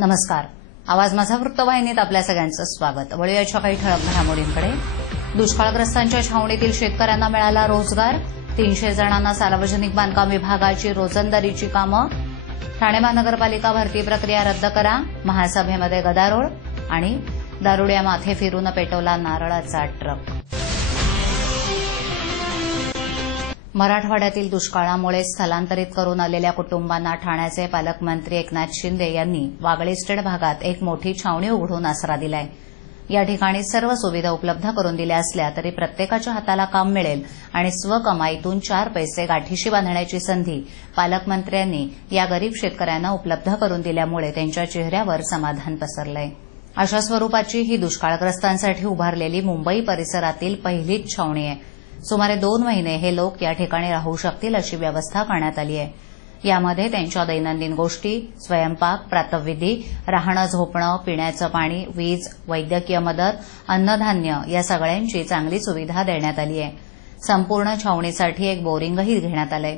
नमस्कार. आवाज माझा वृत्तवाहिनीत आपल्या सगळ्यांचं स्वागत. वळूयाच्या काही ठळक घडामोडींकडे. दुष्काळग्रस्तांच्या छावणीतील शेतकऱ्यांना मिळाला रोजगार. 300 जणांना सार्वजनिक बांधकाम विभागाची रोजंदारीची कामं. ठाणे महानगरपालिका भरती प्रक्रिया रद्द करा. महासभेमध्ये गदारोळ. आणि दारुड्या माथे फिरून पेटवला नारळाचा ट्रक. मराठवाड्यातील दुष्काळामुळे स्थलांतरित करून आलेल्या कुटुंबांना ठाण्याचे पालकमंत्री एकनाथ शिंदे यांनी वागळे इस्टेट भागात एक मोठी छावणी उघडून आसरा दिलाय. या ठिकाणी सर्व सुविधा उपलब्ध करून दिल्या असल्या तरी प्रत्येकाच्या हाताला काम मिळेल आणि स्वकमाईतून 4 पैसे गाठीशी बांधण्याची संधी पालकमंत्र्यांनी या गरीब शेतकऱ्यांना उपलब्ध करून दिल्यामुळे त्यांच्या चेहऱ्यावर समाधान पसरलंय. अशा स्वरूपाची ही दुष्काळग्रस्तांसाठी उभारलेली मुंबई परिसरातील पहिलीच छावणी आहे. सुमारे 2 महिने हे लोक या ठिकाणी राहू शकतील अशी व्यवस्था करण्यात आली आहे. यामध्ये त्यांच्या दैनंदिन गोष्टी, स्वयंपाक, प्रातःविधी, राहणं झोपणं, पिण्याचं पाणी, वीज, वैद्यकीय मदत, अन्नधान्य या सगळ्यांची चांगली सुविधा देण्यात आली आहे. संपूर्ण छावणीसाठी एक बोरिंगही घेण्यात आलंय.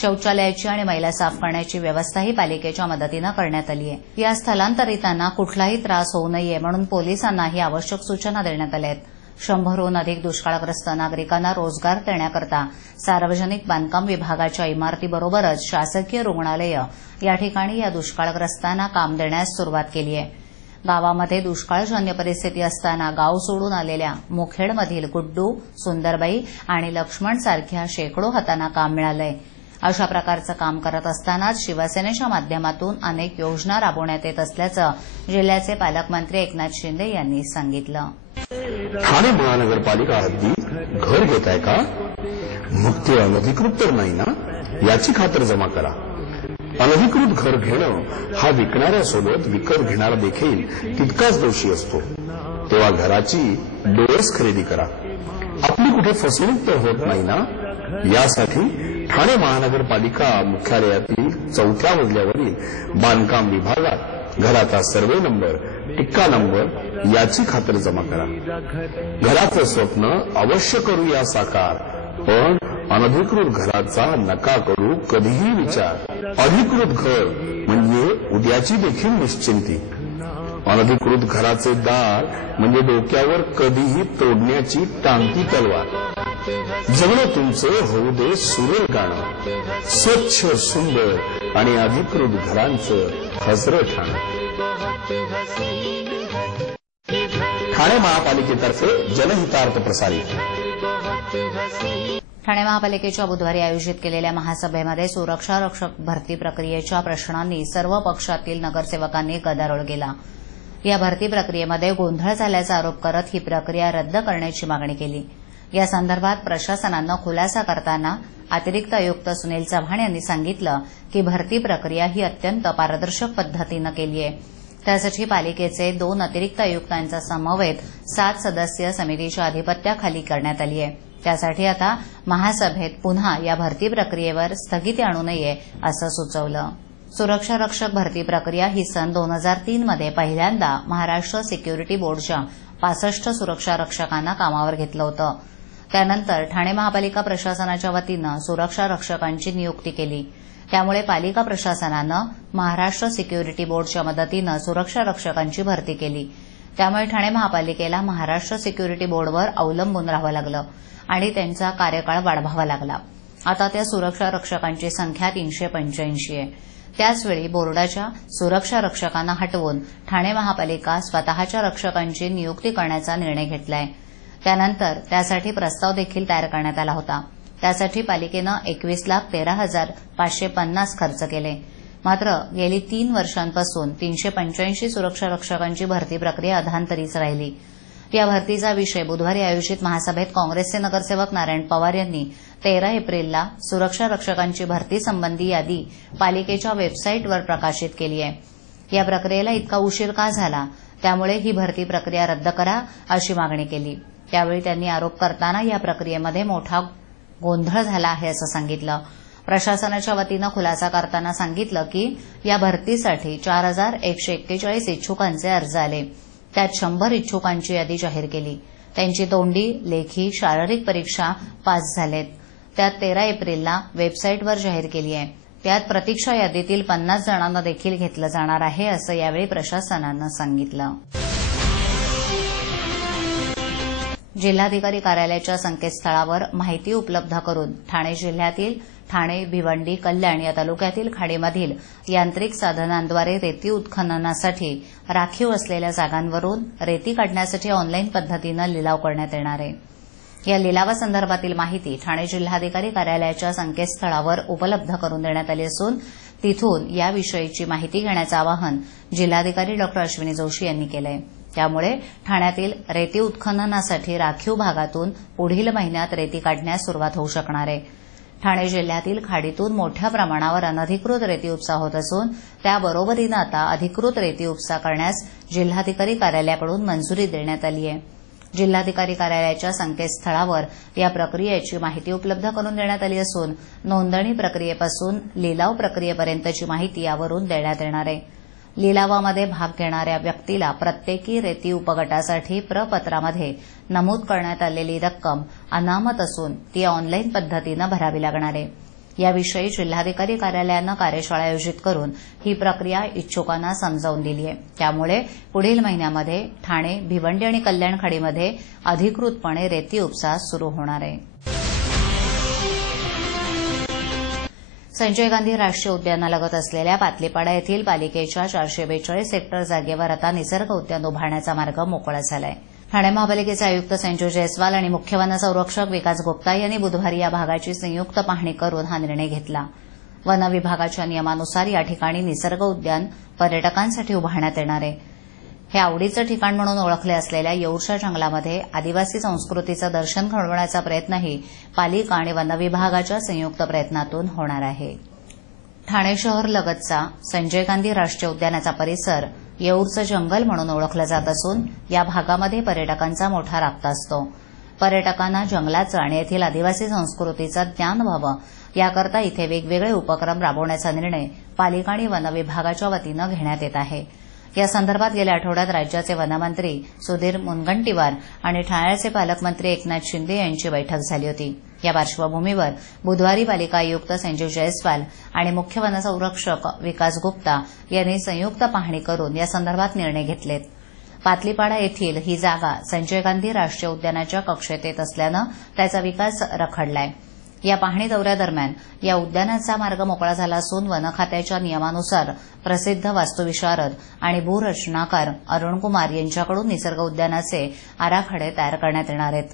शौचालयाची आणि मैला साफ करण्याची व्यवस्थाही पालिकेच्या मदतीनं करण्यात आली आहे. या स्थलांतरितांना कुठलाही त्रास होऊ नये म्हणून पोलिसांनाही आवश्यक सूचना देण्यात आल्या आहेत. 100हून अधिक दुष्काळग्रस्त नागरिकांना रोजगार देण्याकरता सार्वजनिक बांधकाम विभागाच्या इमारतीबरोबरच शासकीय रुग्णालयं या ठिकाणी या दुष्काळग्रस्तांना काम देण्यास सुरुवात केली आहे. गावामध्ये दुष्काळजन्य परिस्थिती असताना गाव सोडून आलेल्या मुखेडमधील गुड्डू, सुंदरबाई आणि लक्ष्मण सारख्या शेकडो हातांना काम मिळालंय. अशा प्रकारचं काम करत असतानाच शिवसेनेच्या माध्यमातून अनेक योजना राबवण्यात येत असल्याचं जिल्ह्याचे पालकमंत्री एकनाथ शिंदे यांनी सांगितलं. ठाणे महानगरपालिका हद्दीत घर घेताय का? मग ते अनधिकृत तर नाही ना, याची खातर जमा करा. अनधिकृत घर घेणं हा विकणाऱ्यासोबत विकत घेणारा देखील तितकाच दोषी असतो. तेव्हा घराची डोळस खरेदी करा. आपली कुठे फसवणूक तर होत नाही ना, यासाठी ठाणे महानगरपालिका मुख्यालयातील 4थ्या मजल्यावरील बांधकाम विभागात घराचा सर्वे नंबर, टिक्का नंबर याची खातर जमा करा. घराचं स्वप्न अवश्य करूया साकार, पण अनधिकृत घराचा नका करू कधीही विचार. अधिकृत घर म्हणजे उद्याची देखील निश्चिंती. अनधिकृत घराचे दार म्हणजे डोक्यावर कधीही तोडण्याची टांगती तलवार. जगणं तुमचं होऊ दे सुरेल गाणं, स्वच्छ सुंदर आणि अधिकृत घरांचं हजरं ठाणं. ठाणे महापालिकेतर्फे जनहितार्थ प्रसारित. ठाणे महापालिकेच्या बुधवारी आयोजित केलेल्या महासभेमध्ये सुरक्षा रक्षक भरती प्रक्रियेच्या प्रश्नांनी सर्व पक्षातील नगरसेवकांनी गदारोळ केला. या भरती प्रक्रियेमध्ये गोंधळ झाल्याचा आरोप करत ही प्रक्रिया रद्द करण्याची मागणी केली. या संदर्भात प्रशासनानं खुलासा करताना अतिरिक्त आयुक्त सुनील चव्हाण यांनी सांगितलं की भरती प्रक्रिया ही अत्यंत पारदर्शक पद्धतीनं केली आहे. त्यासाठी पालिकेचे 2 अतिरिक्त आयुक्तांचा समवेत 7 सदस्यीय समितीच्या अधिपत्याखाली करण्यात आली आहे. त्यासाठी आता महासभेत पुन्हा या भरती प्रक्रियेवर स्थगिती आणू नये असं सुचवलं. सुरक्षा रक्षक भरती प्रक्रिया ही सन 2003 मध्ये पहिल्यांदा महाराष्ट्र सिक्युरिटी बोर्डच्या 65 सुरक्षा रक्षकांना कामावर घेतलं होतं. त्यानंतर ठाणे महापालिका प्रशासनाच्या वतीनं सुरक्षा रक्षकांची नियुक्ती केली. त्यामुळे पालिका प्रशासनानं महाराष्ट्र सिक्युरिटी बोर्डच्या मदतीनं सुरक्षा रक्षकांची भरती केली. त्यामुळे ठाणे महापालिकेला महाराष्ट्र सिक्युरिटी बोर्डवर अवलंबून राहावं लागलं आणि त्यांचा कार्यकाळ वाढवावा लागला. आता त्या सुरक्षा रक्षकांची संख्या 385 आहे. त्याचवेळी बोर्डाच्या सुरक्षा रक्षकांना हटवून ठाणे महापालिका स्वतःच्या रक्षकांची नियुक्ती करण्याचा निर्णय घेतलाय. त्यानंतर त्यासाठी प्रस्ताव देखील तयार करण्यात आला होता. त्यासाठी पालिकेनं 21,13,550 खर्च केले. मात्र गेली 3 वर्षांपासून 385 सुरक्षा रक्षकांची भरती प्रक्रिया अधांतरीच राहिली. या भरतीचा विषय बुधवारी आयोजित महासभेत काँग्रेसचे नगरसेवक नारायण पवार यांनी 13 एप्रिलला सुरक्षा रक्षकांची भरती संबंधी यादी पालिकेच्या वेबसाईटवर प्रकाशित केली आहे. या प्रक्रियेला इतका उशीर का झाला, त्यामुळे ही भरती प्रक्रिया रद्द करा अशी मागणी केली. त्यावेळी त्यांनी आरोप करताना या प्रक्रियेमध्ये मोठा गोंधळ झाला आहे असं सांगितलं. प्रशासनाच्या वतीनं खुलासा करताना सांगितलं की या भरतीसाठी 4,141 इच्छुकांचे अर्ज आले. त्यात 100 इच्छुकांची यादी जाहीर केली. त्यांची तोंडी, लेखी, शारीरिक परीक्षा पास झालेत. त्यात 13 एप्रिलला वेबसाईटवर जाहीर केली आहे. त्यात प्रतीक्षा यादीतील 50 जणांना देखील घेतलं जाणार आहे, असं यावेळी प्रशासनानं सांगितलं. जिल्हाधिकारी कार्यालयाच्या संकेतस्थळावर माहिती उपलब्ध करून ठाणे जिल्ह्यातील ठाणे, भिवंडी, कल्याण या तालुक्यातील खाडीमधील यांत्रिक साधनांद्वारे रेती उत्खननासाठी राखीव असलेल्या जागांवरून रेती काढण्यासाठी ऑनलाईन पद्धतीनं लिलाव करण्यात येणार आहे. या लिलावासंदर्भातील माहिती ठाणे जिल्हाधिकारी कार्यालयाच्या संकेतस्थळावर उपलब्ध करून देण्यात आली असून तिथून याविषयीची माहिती घेण्याचं आवाहन जिल्हाधिकारी डॉ. अश्विनी जोशी यांनी केलं आहे. त्यामुळे ठाण्यातील रेती उत्खननासाठी राखीव भागातून पुढील महिन्यात रेती काढण्यास सुरुवात होऊ शकणार आहे. ठाणे जिल्ह्यातील खाडीतून मोठ्या प्रमाणावर अनधिकृत रेती उपसा होत असून त्याबरोबरीनं आता अधिकृत रेती उपसा करण्यास जिल्हाधिकारी कार्यालयाकडून मंजुरी देण्यात आली आहे. जिल्हाधिकारी कार्यालयाच्या संकेतस्थळावर या प्रक्रियेची माहिती उपलब्ध करून देण्यात आली असून नोंदणी प्रक्रियेपासून लिलाव प्रक्रियेपर्यंतची माहिती यावरून देण्यात येणार आहे. लिलावामध्ये भाग घेणाऱ्या व्यक्तीला प्रत्येकी रेती उपगटासाठी प्रपत्रामध्ये नमूद करण्यात आलेली रक्कम अनामत असून ती ऑनलाईन पद्धतीनं भरावी लागणार आहे. याविषयी जिल्हाधिकारी कार्यालयानं कार्यशाळा आयोजित करून ही प्रक्रिया इच्छुकांना समजावून दिली आहे. त्यामुळे पुढील महिन्यामध्ये ठाणे, भिवंडी आणि कल्याण खाडीमध्ये अधिकृतपणे रेती उपसा सुरू होणार आहे. संजय गांधी राष्ट्रीय उद्यानालगत असलेल्या पातलीपाडा येथील पालिकेच्या 442 हेक्टर जागेवर आता निसर्ग उद्यान उभारण्याचा मार्ग मोकळा झाला आहे. ठाणे महापालिकेचे आयुक्त संजू जयस्वाल आणि मुख्य वनसंरक्षक विकास गुप्ता यांनी बुधवारी या भागाची संयुक्त पाहणी करून हा निर्णय घेतला. वन विभागाच्या नियमानुसार या ठिकाणी निसर्ग उद्यान पर्यटकांसाठी उभारण्यात येणार आहे. हे आवडीचं ठिकाण म्हणून ओळखले असलेल्या येऊरच्या जंगलामध्ये आदिवासी संस्कृतीचं दर्शन घडवण्याचा प्रयत्नही पालिका आणि वन विभागाच्या संयुक्त प्रयत्नातून होणार आहे. ठाणे शहर लगतचा संजय गांधी राष्ट्रीय उद्यानाचा परिसर येऊरचं जंगल म्हणून ओळखलं जात असून या भागामध्ये पर्यटकांचा मोठा राबता असतो. पर्यटकांना जंगलाचं आणि येथील आदिवासी संस्कृतीचं ज्ञान व्हावं याकरता इथे वेगवेगळे उपक्रम राबवण्याचा निर्णय पालिका आणि वन विभागाच्या वतीनं घेण्यात येत आहे. या संदर्भात गेल्या आठवड्यात राज्याचे वनमंत्री सुधीर मुनगंटीवार आणि ठाण्याचे पालकमंत्री एकनाथ शिंदे यांची बैठक झाली होती. या पार्श्वभूमीवर बुधवारी पालिका आयुक्त संजय जयस्वाल आणि मुख्य वनसंरक्षक विकास गुप्ता यांनी संयुक्त पाहणी करून या संदर्भात निर्णय घेतलेत. पातलीपाडा येथील ही जागा संजय गांधी राष्ट्रीय उद्यानाच्या कक्षेत येत असल्यानं त्याचा विकास रखडलाय. या पाहणी दौऱ्यादरम्यान या उद्यानाचा मार्ग मोकळा झाला असून वन खात्याच्या नियमानुसार प्रसिद्ध वास्तुविशारद आणि भूरचनाकार अरुणकुमार यांच्याकडून निसर्ग उद्यानाचे आराखडे तयार करण्यात येणार आहेत.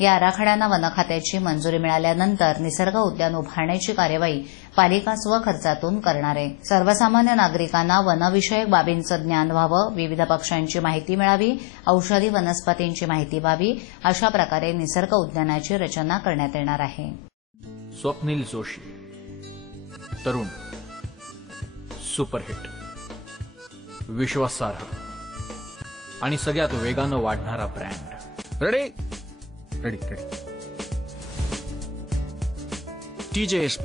या आराखड्यांना वन खात्याची मंजुरी मिळाल्यानंतर निसर्ग उद्यान उभारण्याची कार्यवाही पालिका स्वखर्चातून करणार आहे. सर्वसामान्य नागरिकांना वनविषयक बाबींचं ज्ञान व्हावं, विविध पक्ष्यांची माहिती मिळावी, औषधी वनस्पतींची माहिती व्हावी, अशा प्रकारे निसर्ग उद्यानाची रचना करण्यात येणार आहे. स्वप्नील जोशी, तरुण, सुपरहिट, विश्वासार्ह आणि सगळ्यात वेगानं वाढणारा brand. Ready ready ready. TJSP,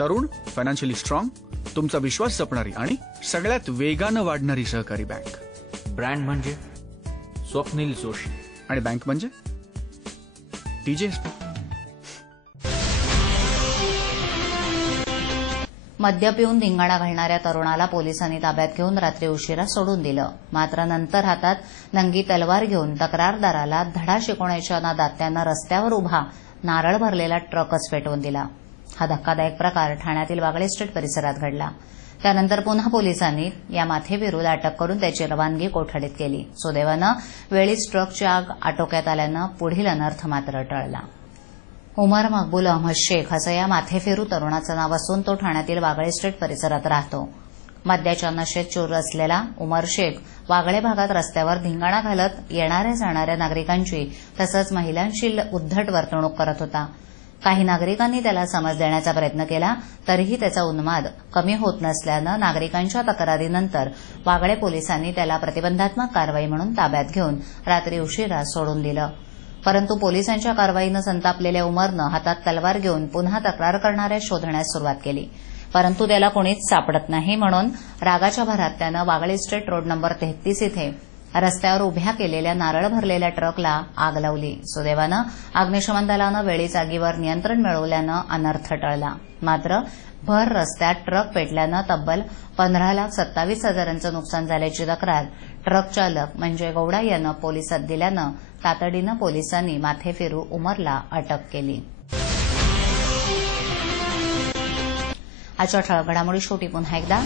तरुण, फायनान्शियली स्ट्रॉंग, तुमचा विश्वास जपणारी आणि सगळ्यात वेगानं वाढणारी सहकारी बँक. ब्रँड म्हणजे स्वप्नील जोशी आणि बँक म्हणजे TJSP. मद्य पिऊन धिंगाणा घालणाऱ्या तरुणाला पोलिसांनी ताब्यात घेऊन रात्री उशिरा सोडून दिलं. मात्र नंतर हातात नंगी तलवार घेऊन तक्रारदाराला धडा शिकवण्याच्या नादात त्यानं रस्त्यावर उभा नारळ भरलेला ट्रकच पेटवून दिला. हा धक्कादायक प्रकार ठाण्यातील वागळे इस्टेट परिसरात घडला. त्यानंतर पुन्हा पोलिसांनी या माथेफिरूला अटक करून त्याची रवानगी कोठडीत केली. सुदैवानं वेळीच ट्रकची आग आटोक्यात आल्यानं पुढील अनर्थ मात्र टळला. उमर मकबूल अहमद शेख असं या माथेफिरू तरुणाचं नाव असून तो ठाण्यातील वागळे इस्टेट परिसरात राहतो. मद्याच्या नशेत चूर असलेला उमर शेख वागळे भागात रस्त्यावर धिंगाणा घालत येणाऱ्या जाणाऱ्या नागरिकांची तसंच महिलांशी उद्धट वर्तणूक करत होता. काही नागरिकांनी त्याला समज देण्याचा प्रयत्न केला तरीही त्याचा उन्माद कमी होत नसल्यानं नागरिकांच्या तक्रारीनंतर वागळे पोलिसांनी त्याला प्रतिबंधात्मक कारवाई म्हणून ताब्यात घेऊन रात्री उशिरा सोडून दिलं. परंतु पोलिसांच्या कारवाईनं संतापलेल्या उमरनं हातात तलवार घेऊन पुन्हा तक्रार करणाऱ्या शोधण्यास सुरुवात केली. परंतु त्याला कोणीच सापडत नाही म्हणून रागाच्या भरात त्यानं वागळे इस्टेट रोड नंबर 33 इथे रस्त्यावर उभ्या केलेल्या नारळ भरलेल्या ट्रकला आग लावली. सुदैवानं अग्निशमन दलानं वेळीच आगीवर नियंत्रण मिळवल्यानं अनर्थ टळला. मात्र भर रस्त्यात ट्रक पेटल्यानं तब्बल 15,27,000चं नुकसान झाल्याची तक्रार ट्रक चालक म्हणजे गौडा यानं पोलिसात दिल्यानं तातडीनं पोलिसांनी माथेफिरू उमरला अटक केली. आजच्या ठळक घडामोडी शेवटी पुन्हा एकदा.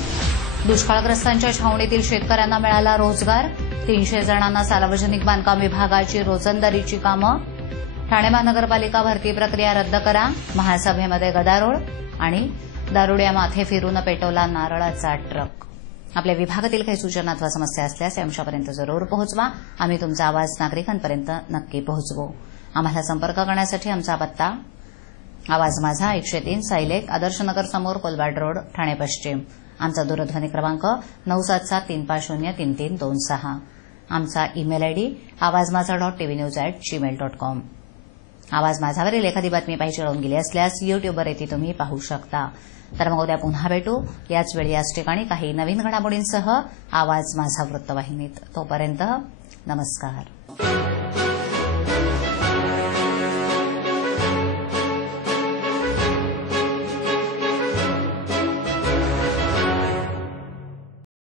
दुष्काळग्रस्तांच्या छावणीतील शेतकऱ्यांना मिळाला रोजगार. 300 जणांना सार्वजनिक बांधकाम विभागाची रोजंदारीची कामं. ठाणे महानगरपालिका भरती प्रक्रिया रद्द करा. महासभेमध्ये गदारोळ. आणि दारुड्या माथे फिरून पेटवला नारळाचा ट्रक. आपल्या विभागातील काही सूचना अथवा समस्या असल्यास आमच्यापर्यंत जरूर पोहोचवा. आम्ही तुमचा आवाज नागरिकांपर्यंत नक्की पोहोचवू. आम्हाला संपर्क करण्यासाठी आमचा पत्ता आवाज माझा 103 सायलेक आदर्शनगर समोर कोलवाड रोड ठाणे पश्चिम. आमचा दूरध्वनी क्रमांक 9774033326. आमचा ईमेल आयडी awazmaza.tvnews@gmail.com. आवाज माझावरील एखादी बातमी पाहिजे राहून गेली असल्यास युट्यूबवर ती तुम्ही पाहू शकता. तर मग उद्या पुन्हा भेटू याच वेळी याच ठिकाणी काही नवीन घडामोडींसह आवाज माझा वृत्तवाहिनीत. तोपर्यंत नमस्कार.